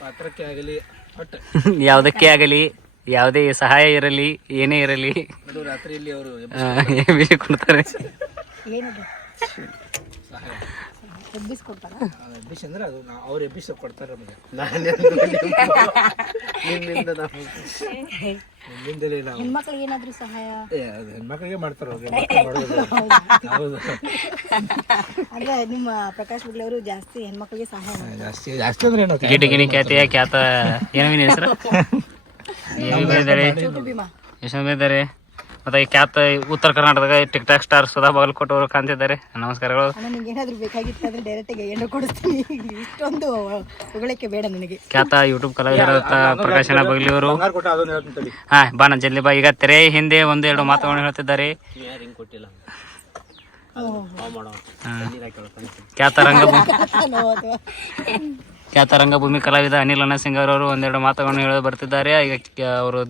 ಪಾತ್ರಕ್ಕೆ ಆಗಲಿ ಒಟ್ಟು ಯಾವುದಕ್ಕೆ ಆಗಲಿ ಯಾವುದೇ ಸಹಾಯ ಇರಲಿ ಏನೇ ಇರಲಿ ನಡು ರಾತ್ರಿಯಲ್ಲಿ ಅವರು ಎಬ್ಬಿಸಿ ಕೊಡ್ತಾರೆ. ಏನದು ಎಬ್ಬಿಸ್ಕೊಡ್ತಾರ? ಎಬ್ಬಿಸಿ ಅಂದ್ರೆ ಅದು ಅವ್ರು ಎಬ್ಬಿಸಿ ಕೊಡ್ತಾರೆ ನಮಗೆ. ಹೆಣ್ಮಕ್ಳಿಗೆ ಏನಾದ್ರು ಸಹಾಯ ಹೆಣ್ಮಕ್ಳಿಗೆ ಮಾಡ್ತಾರೆ ಅವ್ರು. ಹೌದು ಅಂದ್ರೆ ನಿಮ್ಮ ಪ್ರಕಾಶ್ ಬುಗ್ಲಿ ಅವರು ಜಾಸ್ತಿ ಹೆಣ್ಮಕ್ಳಿಗೆ ಸಹಾಯ ಮಾಡ್ತಾರೆ. ಜಾಸ್ತಿ ಜಾಸ್ತಿ ಅಂದ್ರೆ ಏನು ಗಿಡಿ ಗಿಣಿ ಖ್ಯಾತಿಯ ಖ್ಯಾತ ಏನವಿನ ಹೆಸರು ಇದ್ದಾರೆ ಚೋಟು ಭೀಮಾ ಎಷ್ಟು ಇದ್ದಾರೆ. ಮತ್ತೆ ಈ ಖ್ಯಾತ ಉತ್ತರ ಕರ್ನಾಟಕದ TikTok star Sudha Bagalkote ಅವರು ಕಾಣ್ತಿದ್ದಾರೆ. ನಮಸ್ಕಾರಗಳು. ನಿಮ್ಗೆ ಏನಾದ್ರು ಬೇಕಾಗಿತ್ತು ಅಂದ್ರೆ ಡೈರೆಕ್ಟ್ ಆಗಿ ಏನು ಕೊಡಿಸ್ತೀನಿ. ಇಷ್ಟೊಂದು ಹೊಗಳಿಕೆ ಬೇಡ ನನಗೆ. ಖ್ಯಾತ ಯೂಟ್ಯೂಬ್ ಕಲಾವಿದರಾದ ಪ್ರಕಾಶ್ ಬಗ್ಲಿ ಅವರು ಬಂಗಾರ ಕೊಟ್ಟ ಅದನ್ನ ಹೇಳ್ತೀನಿ. ಹಾ ಬಾನ ಜಲ್ದಿ ಬಾ. ಈಗ ತೆರೆ ಹಿಂದೆ ಒಂದೆರಡು ಮಾತುಗಳನ್ನು ಹೇಳ್ತಿದ್ದಾರೆ. ಖ್ಯಾತ ರಂಗಭೂಮಿ ಕಲಾವಿದ ಅನಿಲ್ ಅನಸಿಂಗರ್ ಅವರು ಒಂದೆರಡು ಮಾತುಗಳನ್ನು ಹೇಳಿ ಬರ್ತಿದ್ದಾರೆ. ಈಗ ಅವರು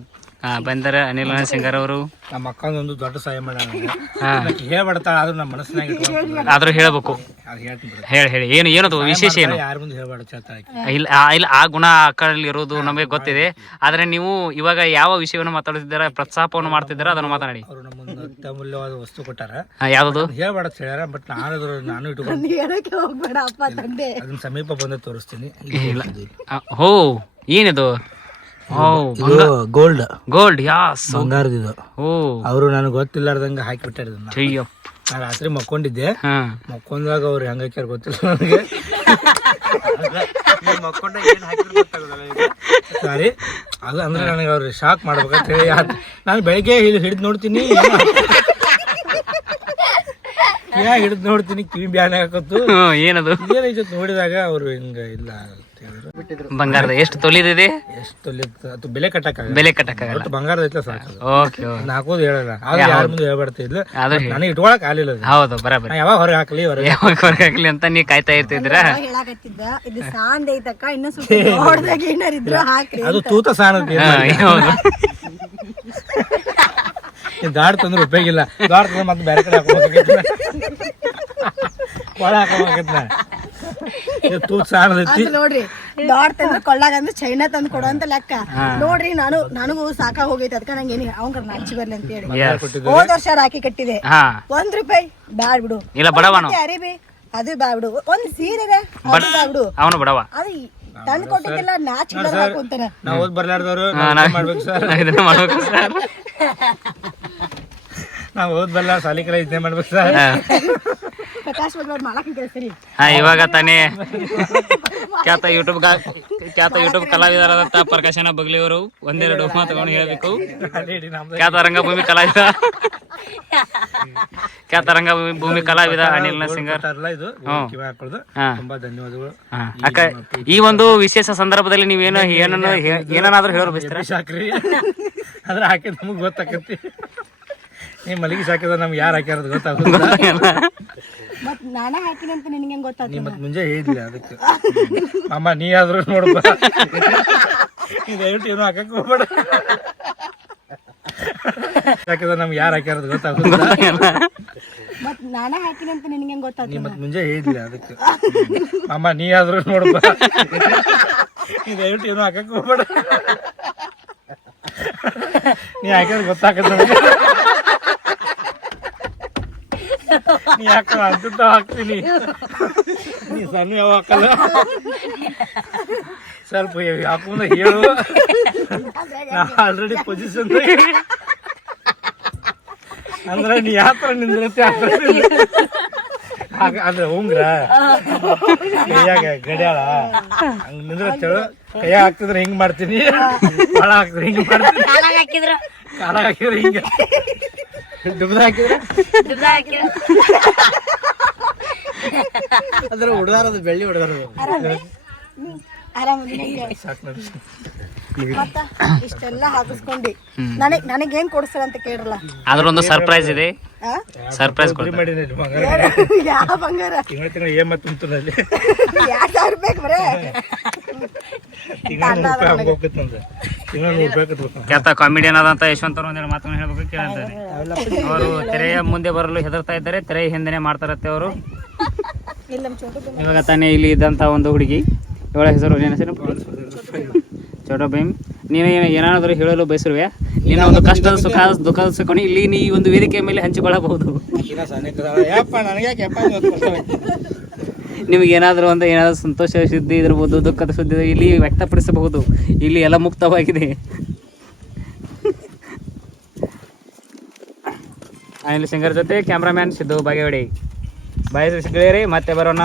ಬಂದರೆ ಅನಿಲ್ ಅನಸಿಂಗರ್ ಅವರು ನಮ್ಮ ಅಕ್ಕಂದೊಂದು ದೊಡ್ಡ ಸಹಾಯ ಮಾಡೋಣ ಹೇಳ್ಬಿಡ್ತಾಳ. ಆದ್ರೂ ನಮ್ಮ ಮನಸ್ಸಿನಾಗ ಆದ್ರೂ ಹೇಳ್ಬೇಕು. ಹೇಳಿ ಏನು ಏನದು ವಿಶೇಷ ಏನು? ಯಾರ ಮುಂದೆ ಹೇಳ್ಬೇಡ ಚೇತಾಳ. ಇಲ್ಲ ಇಲ್ಲ ಆ ಗುಣ ಅಕ್ಕಳಲ್ಲಿ ಇರೋದು ನಮಗೆ ಗೊತ್ತಿದೆ. ಆದ್ರೆ ನೀವು ಇವಾಗ ಯಾವ ವಿಷಯವನ್ನು ಮಾತಾಡ್ತಿದ್ದೀರಾ, ಪ್ರೋತ್ಸಾಹವನ್ನು ಮಾಡ್ತಿದ್ದೀರಾ ಅದನ್ನು ಮಾತನಾಡಿ. ಅವರು ನಮ್ಮೊಂದು ಅತ್ಯಮೂಲ್ಯವಾದ ವಸ್ತು ಕೊಟ್ಟಾರ. ಯಾವ್ದು ಹೇಳ್ಬೇಡ ಹೇಳ್ಯಾರ. ಬಟ್ ನಾನು ಇಟ್ಕೊಂಡು ಹೇಳಕ್ಕೆ ಹೋಗ್ಬೇಡ ಅಪ್ಪ ತಂದೆ. ಅದನ್ನ ಸಮೀಪ ಬಂದ ತೋರಿಸ್ತೀನಿ. ಹೋ ಏನಿದು? ಗೋಲ್ಡ್ ಗೋಲ್ಡ್ ಯಾಸ್ ಬಂಗಾರದಿದು. ಓ ಅವರು ನನಗೆ ಗೊತ್ತಿಲ್ಲಾರ್ದಂಗ ಹಾಕಿಬಿಟ್ಟಾರ ಇದನ್ನ. ಅಯ್ಯಪ್ಪ. ನಾ ರಾತ್ರಿ ಮಕ್ಕೊಂಡಿದ್ದೆ. ಹಾ ಮಕ್ಕೊಂದಾಗ ಅವ್ರು ಹೆಂಗ ಹಾಕ್ಯಾರ ಗೊತ್ತಿಲ್ಲ ನನಗೆ. ಸಾರಿ ಅದು ಅಂದ್ರೆ ನನಗೆ ಅವ್ರು ಶಾಕ್ ಮಾಡ್ಬೇಕಂತ ಹೇಳಿ ನಾನು ಬೆಳಿಗ್ಗೆ ಹಿಡಿದು ನೋಡ್ತೀನಿ, ಹಿಡಿದು ನೋಡ್ತೀನಿ, ಕಿವಿ ಬ್ಯಾನ್ ಹಾಕತ್ತು. ಏನದು ಏನೈತೆ ನೋಡಿದಾಗ ಅವ್ರು ಹಿಂಗ ಇಲ್ಲ ಬಂಗಾರದ ಎಷ್ಟು ತೊಲಿದಿದೆ? ಎಷ್ಟು ಅದು ಬೆಲೆ ಕಟ್ಟಕ್ಕಾಗಲ್ಲ. ಬೆಲೆ ಕಟ್ಟಕ್ಕಾಗಲ್ಲ. ಬಂಗಾರದ ಐತೆ ಸಾಕು. ಓಕೆ ಹಾಕೋದು ಹೇಳಲ್ಲ. ಆದ್ರೆ ಯಾರ ಮುಂದೆ ಹೇಳ್ಬಾರ್ತಿದ್ಲು. ನನಗೆ ಇಟ್ಕೊಳಕ್ ಆಗ್ಲಿಲ್ಲ. ಹೌದು ಬರಾಬರಿ. ಯಾವಾಗ ಹೊರಗೆ ಹಾಕ್ಲಿ ಯಾವಾಗ ಹೊರಗೆ ಹಾಕ್ಲಿ ಅಂತ ನೀ ಕಾಯ್ತಾ ಇರ್ತಿದ್ರ. ಹೇಳಾಕತ್ತಿದ್ದ ಇದು ಸಾಂದ್ ಐತಕ್ಕ ಇನ್ನ ಸ್ವಲ್ಪ ಹೊಡ್ದಾಗ ಏನಾರಿದ್ರು ಹಾಕ್ರಿ. ಅದು ತೂತ ಸಾಣ ದಾಡ್ ತಂದ್ರೆ ಉಪಯೋಗ ಇಲ್ಲ. ದಾಡ್ ತಂದ್ರೆ ಮತ್ತೆ ಬೇರೆ ಕಡೆ ಹಾಕೋಬೇಕೈತಿ, ಒಳ ಹಾಕೋಬೇಕೈತಿ. ತೂತ್ ಸಾಣದೈತಿ ನೋಡ್ರಿ. ದಾಡ್ ತಂದ್ರೆ ಕೊಳ್ಳಾಗ ಅಂದ್ರೆ ಚೈನಾ ತಂದು ಕೊಡೋ ಅಂತ ಲೆಕ್ಕ ನೋಡ್ರಿ. ನನಗೂ ಸಾಕಾಗ ಹೋಗೈತಿ. ಅದಕ್ಕ ನಂಗೆ ಏನಿ ಅವಂಗ ನಾಚಿ ಬರ್ಲಿ ಅಂತ ಹೇಳಿ ಹೋದ್ ವರ್ಷ ರಾಖಿ ಕಟ್ಟಿದೆ. ₹1 ಬ್ಯಾಡ್ ಬಿಡು. ಇಲ್ಲ ಬಡವನು ಅರಿಬಿ ಅದು ಬ್ಯಾಡ್ ಬಿಡು. ಒಂದ್ ಸೀರೆ ಅದು ಬ್ಯಾಡ್ ಬಿಡು. ಅವನು ಬಡವ. ಅದು ತಂದು ಕೊಟ್ಟಿದ್ದಿಲ್ಲ ನಾಚಿ ಹಾಕೊಂತಾನ. ನಾವು ಓದ್ ಬರ್ಲಾರ್ದವ್ರು ಮಾಡ್ಬೇಕು ಸರ್. ಇದನ್ನ ಮಾಡ್ಬೇಕು ಸರ್. ನಾವು ಓದ್ ಬರ್ಲಾರ ಸಾಲಿ ಕಲ ಇದನ್ನೇ ಮಾಡ್ಬೇಕು ಸರ್. ಪ್ರಕಾಶ್ ಬಗ್ಲವ್ರು ಮಾಡಕ್ಕೆ ಸರಿ. ಇವಾಗ ತಾನೇ ಖ್ಯಾತ ಯೂಟ್ಯೂಬ್ ಕಲಾವಿದರಾದಂತ ಪ್ರಕಾಶನ ಬಗ್ಲಿ ಅವರು ಒಂದೆರಡು ಮಾತುಗಳನ್ನು ಹೇಳ್ಬೇಕು. ಖ್ಯಾತ ರಂಗಭೂಮಿ ಕಲಾವಿದ ಅನಿಲ್ ನಸಿಂಗರ್. ತುಂಬಾ ಧನ್ಯವಾದಗಳು. ಅಕ್ಕ ಈ ಒಂದು ವಿಶೇಷ ಸಂದರ್ಭದಲ್ಲಿ ನೀವೇನು ಏನಾದ್ರೂ ಹೇಳೋ ಬಯಸ್ತೀರಾ? ಸಾಕ್ರಿ ಅದ್ರ ಹಾಕಿದ್ ನಮಗ್ ಗೊತ್ತಾಕತಿ. ನೀ ಮಲಗಿ ಸಾಕಿದ ನಮ್ಗೆ ಯಾರು ಹಾಕ್ಯಾರದು ಗೊತ್ತಾಗೋದಿಲ್ಲ. ಮತ್ ನಾನ ಹಾಕಿನಂತ ನಿನಗೆ ಹೆಂಗ್ ಗೊತ್ತಾಗ್ತದೆ? ನೀ ಮತ್ ಮುಂಜೆ ಹೇಳಿದ್ರಿ ಅದಕ್ಕೆ. ಅಮ್ಮ ನೀ ಆದ್ರೂ ನೋಡಪ್ಪ, ದಯವಿಟ್ಟು ಏನು ಹಾಕಕ್ ಹೋಗ್ಬೇಡ. ಹಾಕಿದ ನಮ್ಗೆ ಯಾರು ಹಾಕ್ಯಾರದು ಗೊತ್ತಾಗೋದಿಲ್ಲ. ಮತ್ ನಾನ ಹಾಕಿನಂತ ನಿನಗೆ ಹೆಂಗ್ ಗೊತ್ತಾಗ್ತದೆ? ನೀ ಮತ್ ಮುಂಜೆ ಹೇಳಿದ್ರಿ ಅದಕ್ಕೆ. ಅಮ್ಮ ನೀ ಆದ್ರೂ ನೋಡಪ್ಪ, ನೀ ದಯವಿಟ್ಟು ಏನು ಹಾಕಕ್ ಹೋಗ್ಬೇಡ. ನೀ ಹಾಕಿದ್ರೆ ಗೊತ್ತಾಗತ್ತ. ನೀ ಹಾಕ ಅಂತ ಹಾಕ್ತೀನಿ. ನೀ ಸಣ್ಣ ಯಾವ ಹಾಕಲ್ಲ, ಸ್ವಲ್ಪ ಹಾಕುಂದ ಹೇಳು. ನಾ ಆಲ್ರೆಡಿ ಪೊಸಿಷನ್ ಅಂದ್ರೆ ನೀ ಯಾವ ನಿಂದಿರತ್ತೆ ಅಂದ್ರೆ ಉಂಗ್ರ ಕೈಯಾಗ ಗಡಿಯಾಳ ಹಂಗ ನಿಂದಿರತ್ತೇಳು. ಕೈಯಾಗ ಹಾಕ್ತಿದ್ರೆ ಹಿಂಗ್ ಮಾಡ್ತೀನಿ, ಬಾಳ ಹಾಕ್ತಿದ್ರೆ ಹಿಂಗ್ ಮಾಡ್ತೀನಿ, ಕಾಲ ಹಾಕಿದ್ರೆ ಹಿಂಗ, ದುಗ್ದ ಹಾಕಿದ್ರೆ ಅದ್ರ ಹುಡುಗಾರದು ಬೆಳ್ಳಿ ಹುಡುಗಾರದು. ಮತ್ತ ಇಷ್ಟೆಲ್ಲ ಹಾಕಿಸ್ಕೊಂಡಿ ನನಗೇನ್ ಕೊಡ್ಸ್ತಾರ ಅಂತ ಕೇಳ್ರಲ್ಲ. ಅದ್ರೊಂದು ಸರ್ಪ್ರೈಸ್ ಇದೆ. ಸರ್ಪ್ರೈಸ್ ಯಾವ ಬಂಗಾರ ತಿಂಗಳ ಏನ್ ಮತ್ತೆ ತುಂಬ್ತದಲ್ಲಿ ₹2,000 ಬರೇ ಖ್ಯಾತ ಕಾಮಿಡಿಯನ್ ಆದಂತ ಯಶವಂತ ಅವರು ಒಂದೆರಡು ಮಾತನ್ನು ಹೇಳ್ಬೇಕು ಕೇಳ್ತಾರೆ. ಅವರು ತೆರೆಯ ಮುಂದೆ ಬರಲು ಹೆದರ್ತಾ ಇದ್ದಾರೆ, ತೆರೆಯ ಹಿಂದೆನೆ ಮಾಡ್ತಾರತ್ತೆ ಅವರು. ಇವಾಗ ತಾನೇ ಇಲ್ಲಿ ಇದ್ದಂತ ಒಂದು ಹುಡುಗಿ, ಇವಳ ಹೆಸರು ಏನ ಹೆಸರು? ಚೋಟ ಭೀಮ್, ನೀನು ಏನಾದರೂ ಹೇಳಲು ಬಯಸಿರುವೆ? ನಿನ್ನ ಒಂದು ಕಷ್ಟದ ದುಃಖದ ಸುಖವನ್ನು ಇಲ್ಲಿ ನೀ ಒಂದು ವೇದಿಕೆ ಮೇಲೆ ಹಂಚಿಕೊಳ್ಳಬಹುದು. ನಿಮಗೆ ಏನಾದರೂ ಸಂತೋಷ ಸುದ್ದಿ ಇರ್ಬೋದು, ದುಃಖದ ಸುದ್ದಿ ಇಲ್ಲಿ ವ್ಯಕ್ತಪಡಿಸಬಹುದು. ಇಲ್ಲಿ ಎಲ್ಲ ಮುಕ್ತವಾಗಿದೆ. ಅನಿಲ್ ಸಿಂಗರ್ ಜೊತೆ ಕ್ಯಾಮ್ರಾಮ್ಯಾನ್ ಸಿದ್ದು ಬಾಗೇವಾಡಿ. ಬಾಯ್ ಗೆಳೆಯರೇ, ಮತ್ತೆ ಬರೋಣ.